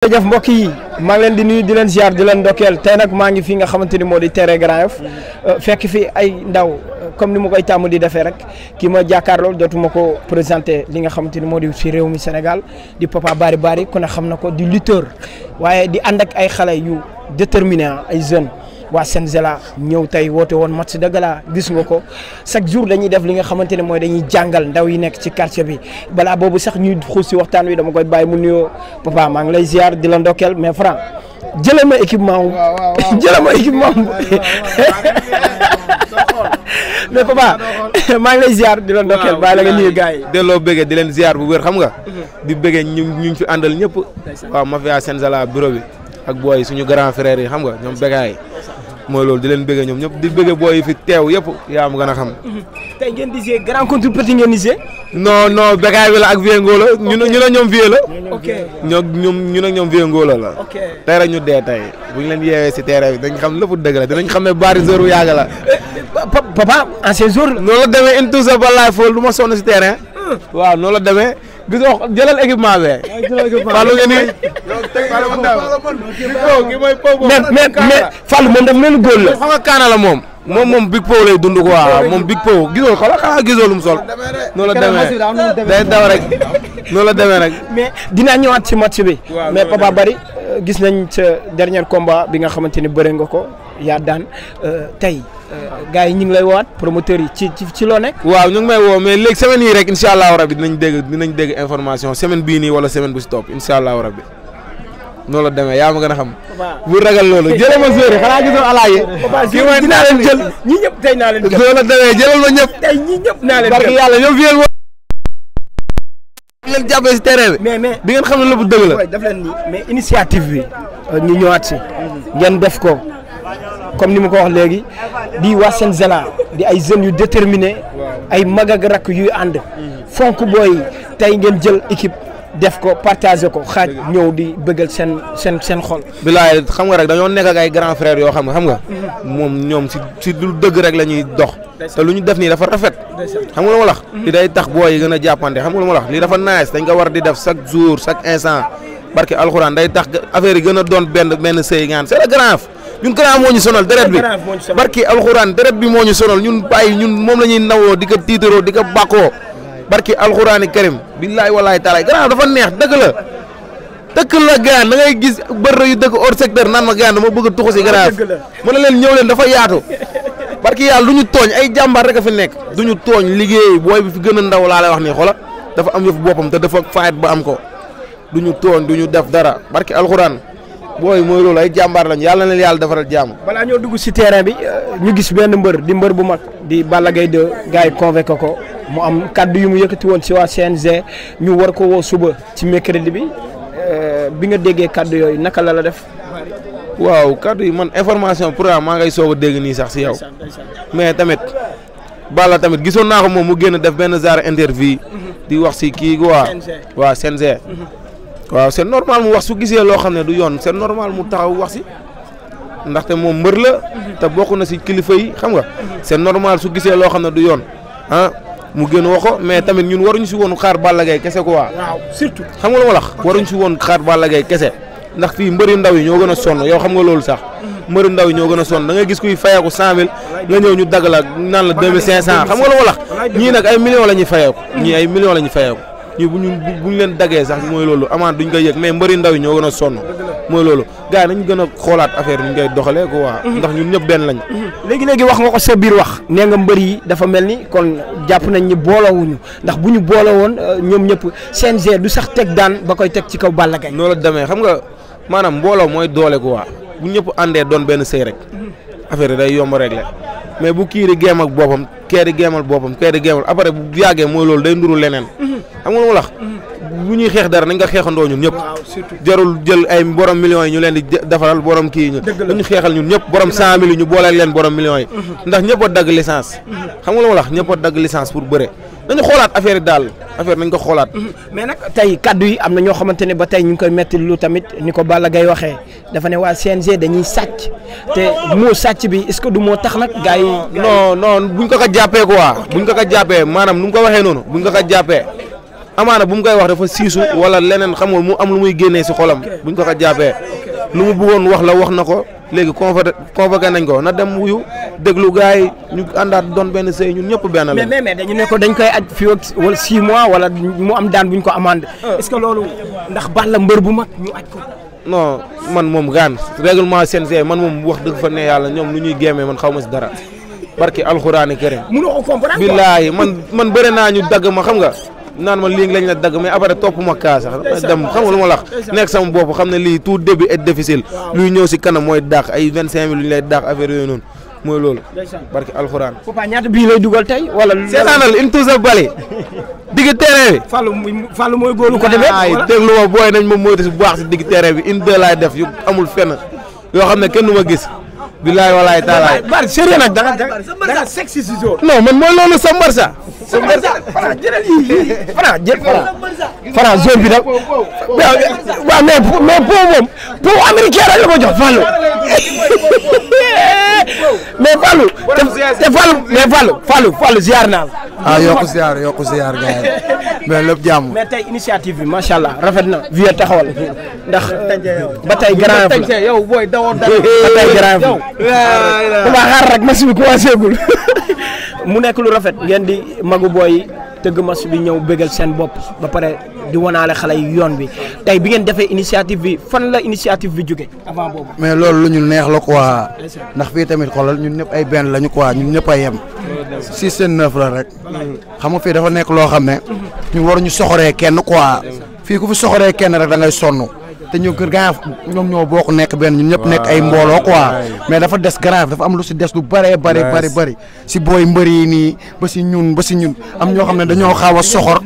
jërëjëf mbokk yi maa ngi leen di nuyu di leen ziar di leen ndokkeel tey nag maa ngi fi nga xamante ni moo di terrain Grand Yoff fekk fi ay ndaw comme ni ma koy tàmm di defee rek kii ma jàkkaarloo dootuma ko présenté li nga xamante ni moo di si réew mi Sénégal di Papa Bari Bari ku ne xam na ko di lutteur waaye di ànd ak ay xale yu déterminé ay jeunes waa Senzela ñëw tey woote woon match de gala gis nga ko chaque jour dañuy def li nga xamante ne mooy dañuy jàngal ndaw yi nekk ci quartier bi balaa boobu sax ñuy xuus si waxtaan wi dama koy bàyyi mu nuyoo Papa maa ngi lay ziar di la ndokkeel mais Franc jëlee ma équipement wu. jëlee ma équipement wu. mais Papa maa ngi lay ziar di la ndokkeel bàyyi la nga nuyu gars yi. delloo bëggee di leen ziar bu wér xam nga. di bëggee ñu fi àndal ñëpp. waaw mafia Senzela bureau bi ak booy suñu grand frère yi xam nga ñoom bégaay mooy loolu di leen bëggee ñoom ñëpp di bëggee booy yi fi teew yëpp yaa ma gën a xam. tey ngeen di gisee grand contre petit ngeen di gisee. non bégaay bi la ak Viengo la ñu ne ñoom Vie la. ok ñu ne ñoom Viengo la. ok tey rek ñu dee tey bu ñu leen yeewee si terrain bi dañ xam lépp dëgg la dinañ xam ne Bari Zoro yàgg la. Papa ancien jour la. noonu la demee in tout ça ba laay fool du ma sonn si terrain. waaw noonu la demee. gisoo jëlal équipement bi. Fallou ngeen nii. mais Fallou moom dafa mel ni góol la. xam nga kaana la moom Big Po lay dund quoi moom Big Po gisoo xanaa gisoo lu mu sol. noonu la demee day daw rek noonu la demee rek. mais dinaa ñëwaat ci match bi. mais Papa Bari gis nañ sa dernier combat bi nga xamante ni bëre nga ko yaa daan tey. gars yi ñu ngi lay woowaat promoteurs yi ci loo nekk. waaw ñu ngi may woo mais léegi semaine yii rek incha allahu rabi dinañ dégg information semaine bii nii wala semaine bu si topp incha allahu rabi noonu la demee yaa ma gën a xam. bu ragal loolu jëlee ma sóori xanaa gisoo alaaye. kii mooy dinaa leen jël ñi ñëpp tey naa leen jël. noonu la demee jëlal ma ñëpp. tey ñi ñëpp naa leen jël barke yàlla ñoom fiyel leen jàppee si terrain bi. mais di ngeen xam ne lépp dëgg la. daf leen ni mais initiative bi ñu ñëwaat si ngeen def ko. comme ni ma ko wax léegi di waa Senzela di ay jeunes yu déterminé ay mag ak rakk yuy ànd fonk booy tey ngeen jël équipe def ko partagé ko xaaj ñëw di bëggal seen xol. bilaay xam nga rek dañoo nekk ak ay grand frère yoo xam nga moom ñoom si lu dëgg rek la ñuy dox te lu ñu def nii dafa rafet xam nga lu ma wax li day tax booy yi gën a jàppante xam nga lu ma wax lii dafa nice dañ ko war di def chaque jour chaque instant barke alxuraan day tax affaire yi gën a doon benn sëy ngaan c'est le grand ñun grand moo ñu sonal deret bi barki alxuraan deret bi moo ñu sonal ñun bàyyi ñun moom la ñuy nawoo di ko tiitaroo di ko bàkkoo barki alxuraani karim billaay walaay taalaay grand dafa neex dëgg la dëkk la gaan da ngay gis bër yu dëkk hors secteur naan ma gaan dama bëgg a tuxu si grand mën na leen ñëw leen dafa yaatu barki yàlla du ñu tooñ ay jàmbaar rek a fi nekk du ñu tooñ liggéey booy bi fi gën a ndaw laa lay wax nii xola dafa am yëf boppam te dafa faayet ba am ko du ñu tooñ du ñu def dara barki alxuraan booy mooy loolu ay jàmbaar lañu yàlla na leen yàlla defaral jàmm. balaa ñoo dugg si terrain bi ñu gis benn mbër di mbër bu mag di Balla Gaye 2 gars yi convoqué ko mu am kaddu yu mu yëkkati woon si waa CNG ñu war ko woo suba ci mercredi bi bi nga déggee kaddu yooyu naka la def. waaw kaddu yi man information pour maa ngay soog a dégg nii sax si yow mais tamit Balla tamit gisoon naa ko moom mu génn def benn genre interview di wax si kii waa CNG. waaw c'est normal mu wax su gisee loo xam ne du yoon c'est normal mu taxaw wax si ndaxte moom mbër la te bokk na si kilifa yi xam nga c'est normal su gisee loo xam ne du yoon mu gën wax ko mais tamit ñun waruñu si woon xaar Balla Gaye kese quoi. waaw surtout xam nga lu ma wax waruñu si woon xaar Balla Gaye kese ndax fii mbëri ndaw yi ñoo gën a sonn yow xam nga loolu sax mbëri ndaw yi ñoo gën a sonn da ngay gis kuy fayeeku 100000 nga ñëw ñu dagg la naan la 2500 xam nga lu ma wax ñii nag ay millions la ñuy fayeeku ñii ay millions la ñuy fayeeku ñii bu ñu leen daggee sax mooy loolu amaat duñ koy yëg mais mbëri ndaw yi ñoo gën a sonn mooy loolu gars yi nañu gën a xoolaat affaire ñu koy doxalee quoi ndax ñun ñëpp benn lañ léegi wax nga ko sa biir wax nee nga mbër yi dafa mel ni kon jàpp nañ ni boolowuñu ndax bu ñu booloo woon ñoom ñëpp CNG du sax teg daan ba koy teg ci kaw Balla Gaye noonu la demee xam nga maanaam mbooloo mooy doole quoi bu ñëpp àndee doon benn sëy rek affaire yi day yomb régler mais bu kii di géem ak boppam kee di géemal boppam kee di géemal après bu yàggee mooy loolu day nduru leneen xam nga lu ma wax bu ñuy xeex dara nañ ko xeexandoo ñun ñëpp jarul jël ay borom millions yi ñu leen di defaral borom kii ñu dañu xeexal ñun ñëpp borom 100000 yi ñu booleeg leen borom millions yi ndax ñëpp a dagg licence xam nga lu ma wax ñëpp a dagg licence pour bëre nañu xoolaat affaire yi daal affaire nañ ko xoolaat mais nag tey kaddu yi am na ñoo xamante ne ba tey ñu ngi koy metti lu tamit ni ko Balla Gaye waxee dafa ne waa CNG dañuy sàcc te moo sàcc bi est-ce que du moo tax nag gars yi non buñ ko jàppee quoi buñ ko jàppee maanaam nu mu ko waxee noonu buñ ko jàppee amaana bu mu koy wax dafa siisu wala leneen xam nga mu am lu muy génnee si xolam buñ ko jàppee lu mu bëggoon wax la wax na ko léegi convoqué nañ ko na dem wuyu déglu gars yi ñu àndaat doon benn sëy ñun ñëpp benn la. mais dañu ne ko dañ koy aj fii ak wala 6 mois wala mu am daan buñ ko amande. est-ce que loolu ndax Balla mbër bu mag ñu aj ko. non man moom gaan règlement CNG man moom wax dëgg fa ne yàlla ñoom lu ñuy gémmee man xaw ma si dara barki alxuraani karim. mënoo ko comprendre billaahi man bëri naa ñu dagg ma xam nga. naan ma lii lañ la dagg mais après topp ma kaa sax dem xam nga lu ma lax nekk sama bopp xam ne lii tout début est difficile luy ñëw si kanam mooy dàq ay 25000 lu ñu lay dàq affaire yooyu noonu mooy loolu barki alxuraan. Papa ñaata bii lay dugal tey wala. seetaanal in tout sa bali digg terrain bi. Fallou mooy góolu côté bi. ay déglu ma booy nañ ma moytu si bu baax si digg terrain bi une deux laay def yu amul fenn yoo xam ne kenn du ma gis. bilaay walaay taalaay. bari sérieux nag da nga sexy si jour. non man mooy loolu sa mbarsa. Fara jëlal yi Fara zone bi nag waaw mais po moom po américain rek la ko jox Fallou mais Fallou ziar naa la. yokku ziar gars yi mais lépp jàmm. mais tey initiative bi macha allah rafet na vieux taxawal ndax ba tey grand la yow booy dawoon ba tey grand la dama xaar rek match bi commencé gul mu nekk lu rafet ngeen di magu booy tëgg match bi ñëw bégal seen bopp ba pare di wanaale xale yi yoon bi tey bi ngeen defee initiative bi fan la initiative bi jóge avant boobu. mais loolu lu ñu neex la quoi ndax fii tamit xoolal ñun ñëpp ay benn lañu quoi ñun ñëpp a yem 6 9 la rek xam nga fii dafa nekk loo xam ne ñu waruñu soxoree kenn quoi fii ku fi soxoree kenn rek da ngay sonn te ñu kër Grand Yoff ñoom ñoo bokk nekk benn ñun ñëpp nekk ay mbooloo quoi mais dafa des Grand Yoff dafa am lu si des lu bëree bëri si booy mbëri yi nii ba si ñun am ñoo xam ne dañoo xaaw a soxor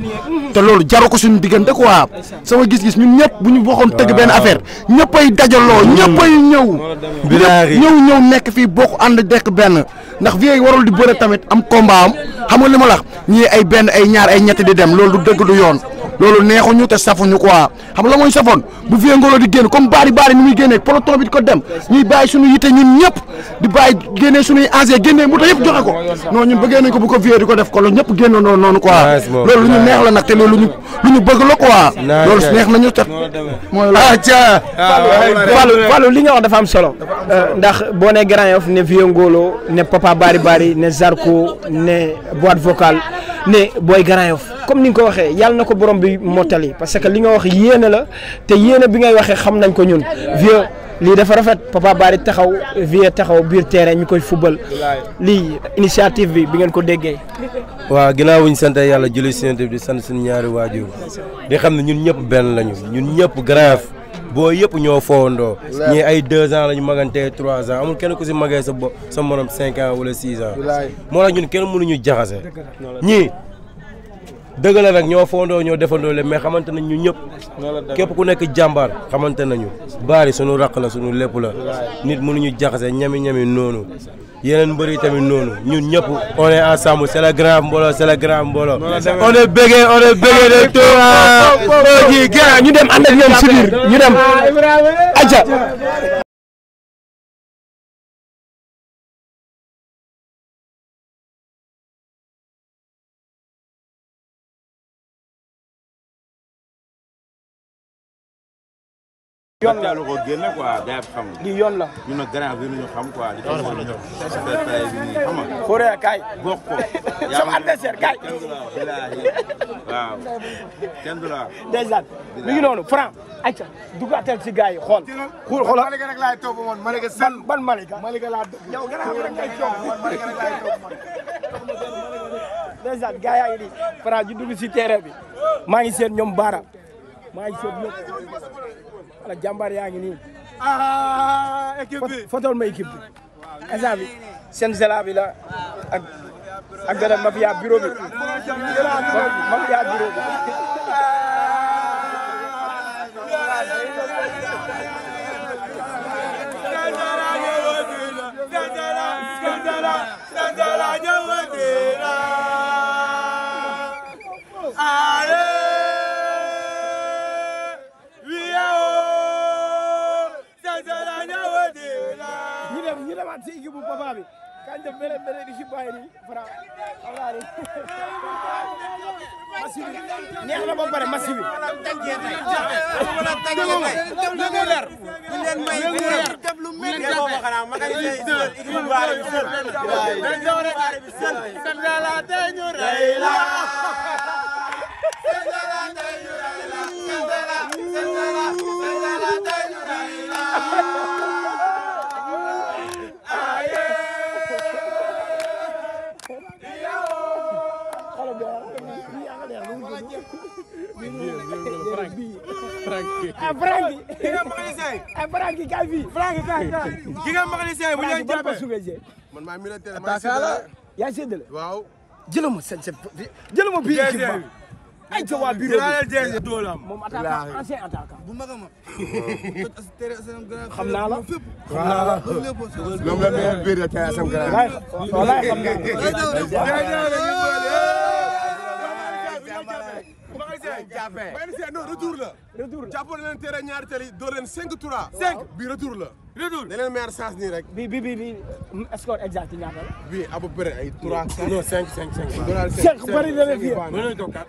te loolu jaru ko suñu diggante quoi sama gis-gis ñun ñëpp bu ñu waxoon tëgg benn affaire ñëppay dajaloo ñëppay ñëw nekk fii bokk ànd dekk benn ndax vie warul di bëre tamit am combat am xam nga li ma la wax ñii ay benn ay ñaar ay ñetti di dem loolu du dëgg du yoon loolu neexuñu te safuñu quoi xam la mooy safoon bu vie ngolo di génn comme baari ni muy génnee peloton bi di ko dem ñuy bàyyi suñu yite ñun ñëpp di bàyyi génnee suñuy engrais génnee moto yëpp joxe ko non ñun bëggee nañ ko bu ko vie di ko def ko loolu ñëpp génn noonu quoi loolu lu ñu neex la nag te loolu lu ñu bëgg la quoi loolu neex nañu te mooy Fallou li nga wax dafa am solo ndax boo ne Grand Yoff ne vie ngolo ne Papa Bari ne Zarko ne boîte vocale ne booy Grand Yoff comme ni nga ko waxee yàlla na ko borom bi mottali parce que li nga wax yéene la te yéene bi ngay waxee xam nañ ko ñun vieux lii dafa rafet Papa Bari taxaw vieux taxaw biir terrain ñu koy fubal lii initiative bi ngeen ko déggee. waaw ginnaaw wuñ sant yàlla julli si di sant suñu ñaari waajur di xam ne ñun ñëpp benn lañu ñun ñëpp Grand Yoff boo yëpp ñoo foowandoo ñii ay 2 ans la ñu magantee 3 ans amul kenn ku si magee sa morom 5 ans wala 6 ans moo tax ñun kenn mënuñu jaxase ñii dëgg la nag ñoo foondoo ñoo defandoo le mais xamante nañ ñu ñëpp képp ku nekk jàmbaar xamante nañu Bari suñu raq la suñu lépp la nit mënuñu jaxase ñami noonu yeneen mbëri tamit noonu ñun ñëpp on est ensemble c'est le grand mbooloo on est bégué de tout ji gars ñu dem ànd ak ñoom si biir ñu dem aja yoon la ko génne quoi gars yi xam lii yoon la ñun nag Grand Yoff ñu xam quoi di ko xam nga Fodé kaay bokk ko sama adversaire kaay waaw kenn du la déjà mi ngi noonu Franc ayca dugatel ci gars yi xool Malika rek laay topp man Malika san ban Malika laa dëgg yow Grand Yoff rek ngay topp Malika rek laay topp déjà gars yaa ngi nii Franc ji dugg ci terrain bi maa ngi seen ñoom Baara maa ngi seen ñëpp wala jàmbaar yaa ngi nii équipe bi fotol ma équipe bi instant bi seen zela bi la ak dara mafia bureau bi mafia bureau bi ñu demaat si équipe bu Papa bi kan def beneen di si bàyyi nii Fra xam naa ni match bi neex na ba pare match bi Franky kay fii Franky kay ki nga magasin bu leen jàppee man maa militaire ma yaa séddale waaw jëlama jëlama bii équipe ba ay ca waa bureau bi doolam moom attaquant ancien attaquant bu mag a mag xam naa la ñoom la meilleur biir de terrain sam grand wallaay xam naa non retour la. retour la jàppoon leen tere ñaari tali door leen 5-3. 5 bi retour la. retour da leen meilleur chance nii rek. bi score exact ñaata la. bi à peu près ay 3 5 non 5 5 bari na leen fii. mën nañu toog 4.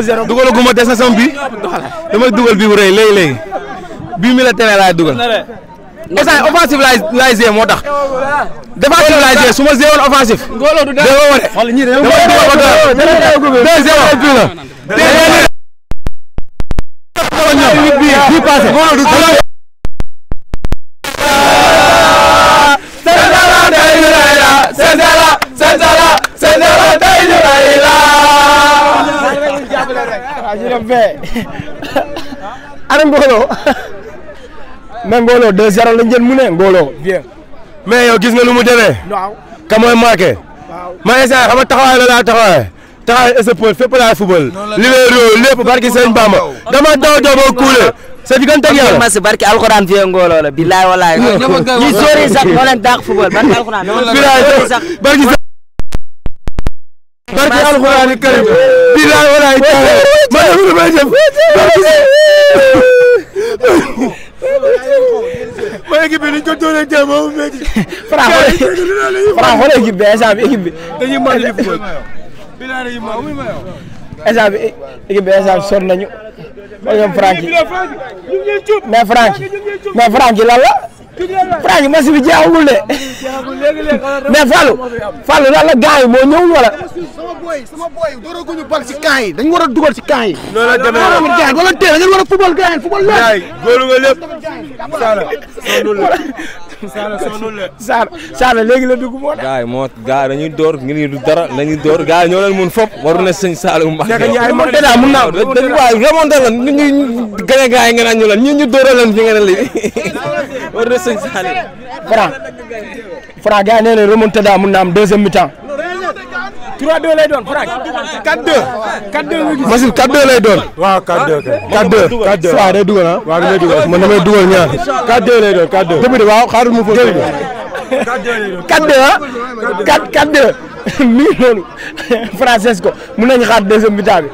2-0 dugalaguma des na sama bii damay dugal bii bu rëy léegi bii mi la tere laay dugal. instant offensive laay gée moo tax. défensive laay gée su ma gée woon offensif. Ngolo du dara wala ñii dañoo ana Ngolo mais Ngolo 2-0 lañ jël mu ne Ngolo bien mais yow gis nga lu mu demee. waaw ka mooy marqué. ma instant xam nga taxawaay la laa taxawaay SPL fépp laay football. libéro lépp barki Sëñ Bamba dama daw boo kuule sa diggante ak yàlla. mas barki alxuraan fii Ngolo la billaay walaay. ñi sori sax moo leen dàq football barki alxuraan. barki alxuraan karim billaay walaay ma def lu may def ma équipe bi dañ ko doon jéem a métti. Franc xool équipe bi instant bi équipe bi. dañuy mën di football. instant bi équipe bi instant bi sonn nañu. ñoom Franc yi mais Franc yi lan la. Franc yi match bi jeexagul de. mais Fallou lan la gars yi moo ñëwul wala. sama boy dooraguñu bal ci camp yi dañu war a dugal ci camp yi. noonu la demee gars yi wala teel da ngeen war a football gars yi football lépp. gars yi góolu nga lépp. Saala léegi la dugg moo tax. gars yi dañuy door ngir du dara dañuy door gars yi ñoo leen mun fop waru na sëñ Saalum Mbacké. nekk ñaari monté daal mun naa dañu waay remonté la ñu gagné gars yi nga naan ñu la ñu dóoral leen fi nga ne lii waru na sëñ Saalum. Franc gars yi nee na remonté daal mun na am deuxième mi-temps. 3-2 lay doon Franc. 4-2. 4-2 nga gis. Massif 4-2 lay doon. waaw 4-2 kay. 4-2. waaw day dugal ah. waaw day dugal man damay dugal ñaar. 4-2 lay doon 4-2. député waaw xaaral mu foofu. 4-2 ah 4-2 mi ngi noonu Francesco mun nañu xaar deuxième mi-temps bi.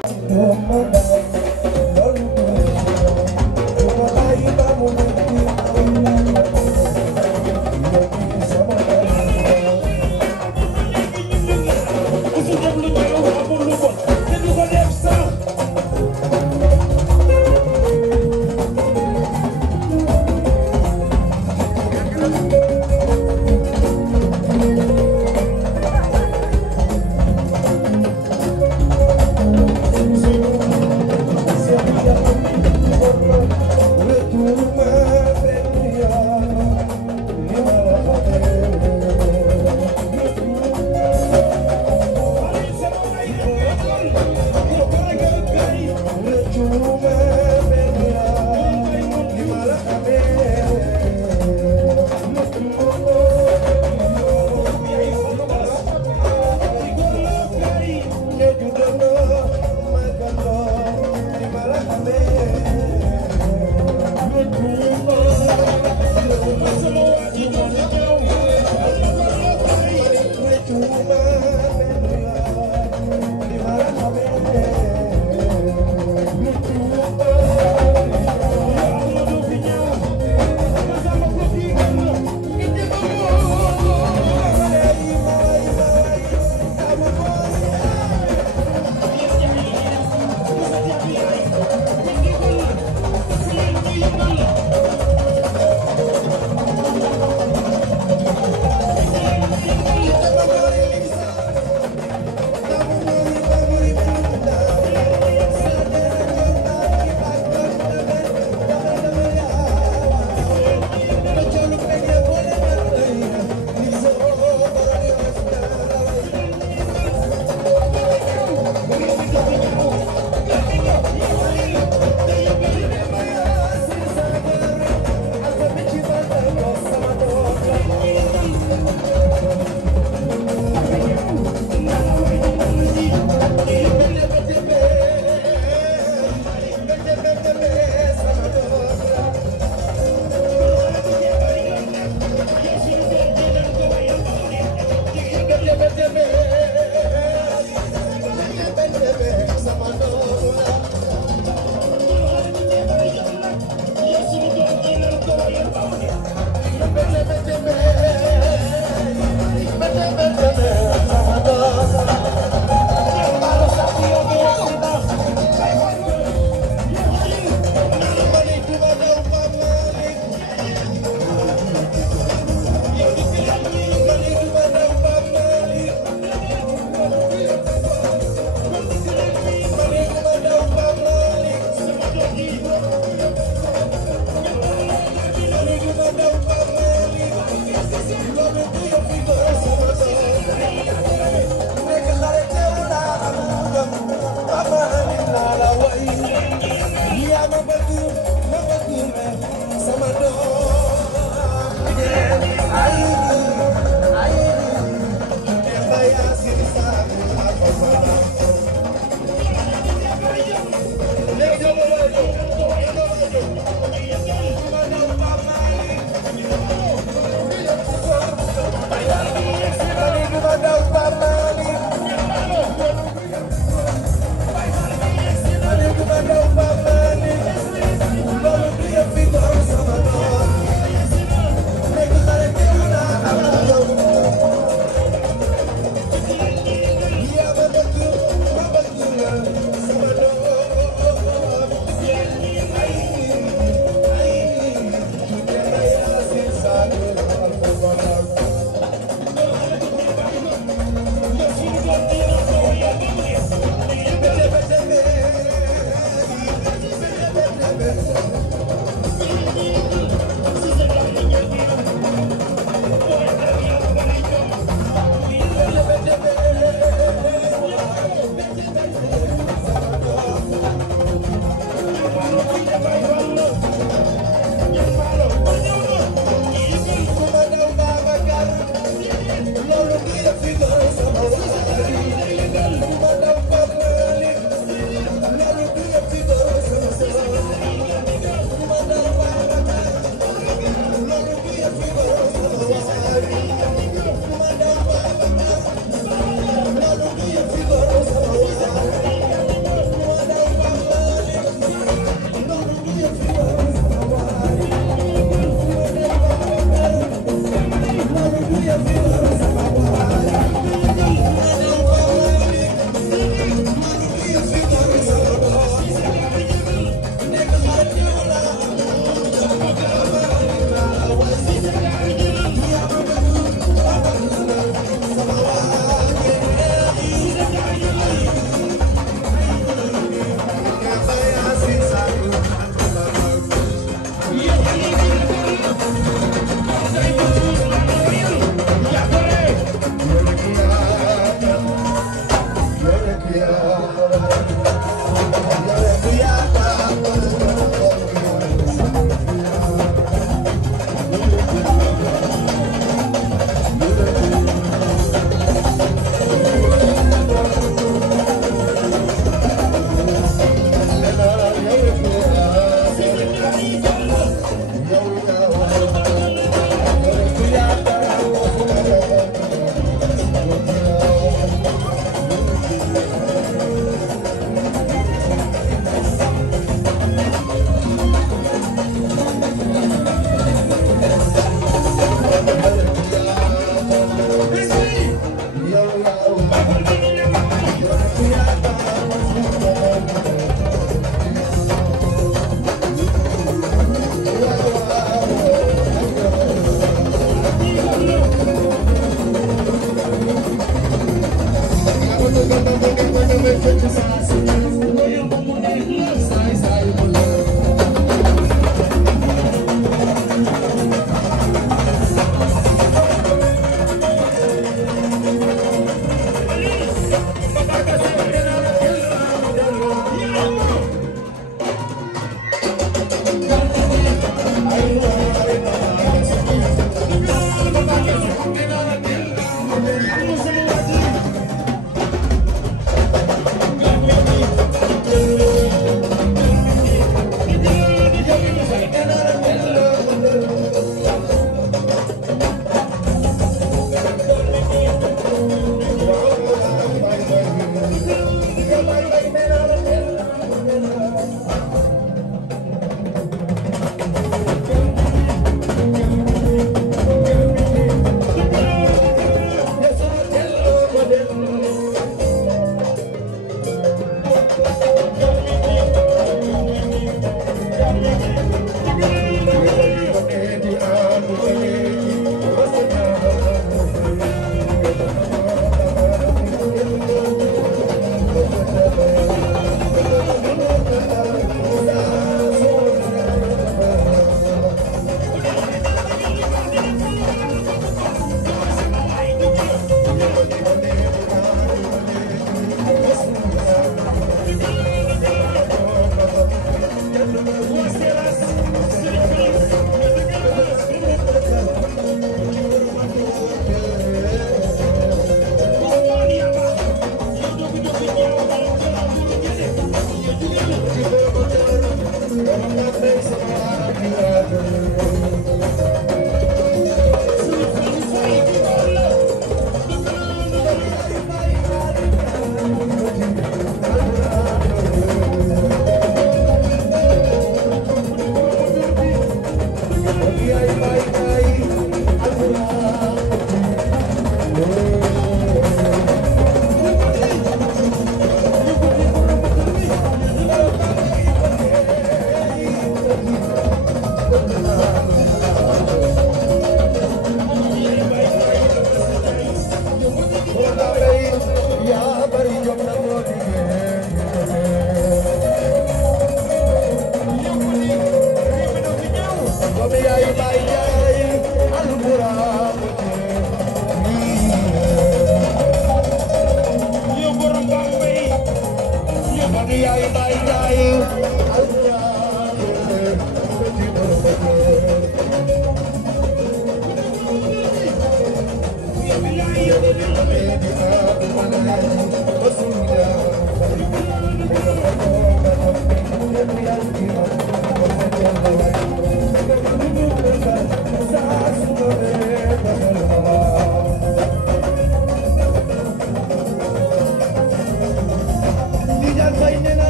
Thank you.